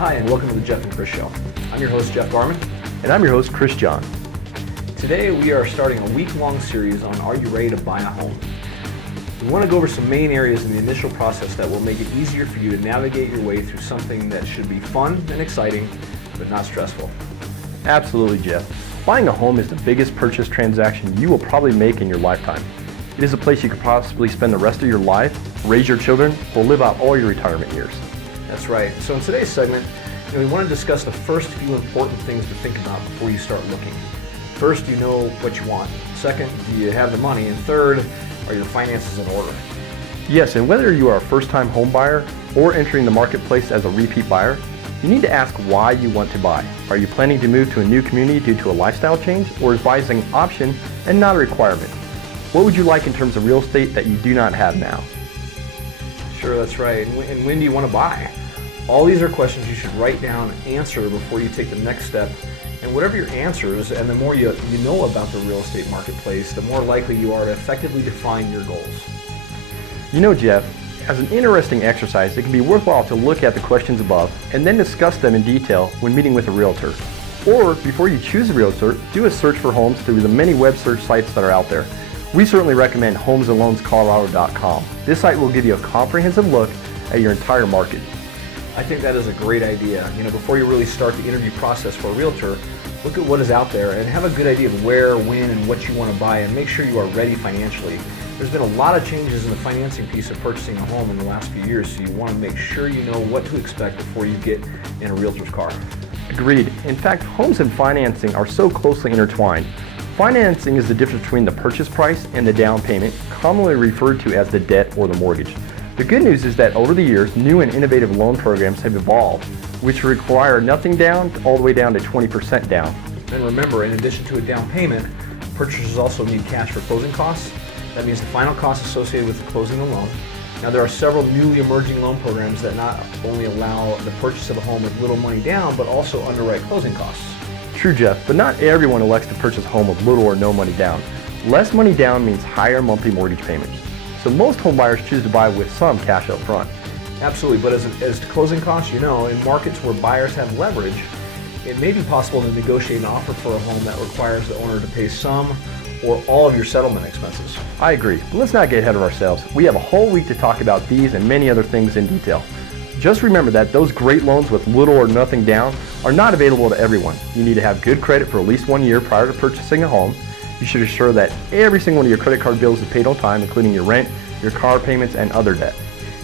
Hi, and welcome to the Jeff and Chris Show. I'm your host, Jeff Garman. And I'm your host, Chris John. Today we are starting a week-long series on Are You Ready to Buy a Home? We want to go over some main areas in the initial process that will make it easier for you to navigate your way through something that should be fun and exciting, but not stressful. Absolutely, Jeff. Buying a home is the biggest purchase transaction you will probably make in your lifetime. It is a place you could possibly spend the rest of your life, raise your children, or live out all your retirement years. That's right. So in today's segment, we want to discuss the first few important things to think about before you start looking. First, do you know what you want? Second, do you have the money? And third, are your finances in order? Yes, and whether you are a first-time home buyer or entering the marketplace as a repeat buyer, you need to ask why you want to buy. Are you planning to move to a new community due to a lifestyle change, or is buying an option and not a requirement? What would you like in terms of real estate that you do not have now? Sure, that's right. And when do you want to buy? All these are questions you should write down and answer before you take the next step. And whatever your answers, and the more you know about the real estate marketplace, the more likely you are to effectively define your goals. You know, Jeff, as an interesting exercise, it can be worthwhile to look at the questions above and then discuss them in detail when meeting with a realtor. Or, before you choose a realtor, do a search for homes through the many web search sites that are out there. We certainly recommend HomesandLoansColorado.com. This site will give you a comprehensive look at your entire market. I think that is a great idea. Before you really start the interview process for a realtor, look at what is out there and have a good idea of where, when, and what you want to buy, and make sure you are ready financially. There's been a lot of changes in the financing piece of purchasing a home in the last few years, so you want to make sure you know what to expect before you get in a realtor's car. Agreed. In fact, homes and financing are so closely intertwined. Financing is the difference between the purchase price and the down payment, commonly referred to as the debt or the mortgage. The good news is that over the years, new and innovative loan programs have evolved, which require nothing down all the way down to 20% down. And remember, in addition to a down payment, purchasers also need cash for closing costs. That means the final costs associated with closing the loan. Now, there are several newly emerging loan programs that not only allow the purchase of a home with little money down, but also underwrite closing costs. True, Jeff, but not everyone elects to purchase a home with little or no money down. Less money down means higher monthly mortgage payments. So most home buyers choose to buy with some cash up front. Absolutely, but as to closing costs, in markets where buyers have leverage, it may be possible to negotiate an offer for a home that requires the owner to pay some or all of your settlement expenses. I agree, but let's not get ahead of ourselves. We have a whole week to talk about these and many other things in detail. Just remember that those great loans with little or nothing down are not available to everyone. You need to have good credit for at least 1 year prior to purchasing a home. You should ensure that every single one of your credit card bills is paid on time, including your rent, your car payments, and other debt.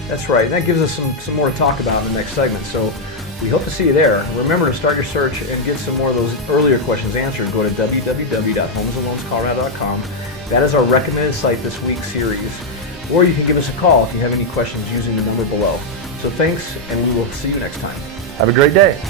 That's right. That gives us some more to talk about in the next segment. So we hope to see you there. Remember to start your search and get some more of those earlier questions answered. Go to www.homesandloanscolorado.com. That is our recommended site this week's series. Or you can give us a call if you have any questions using the number below. So thanks, and we will see you next time. Have a great day.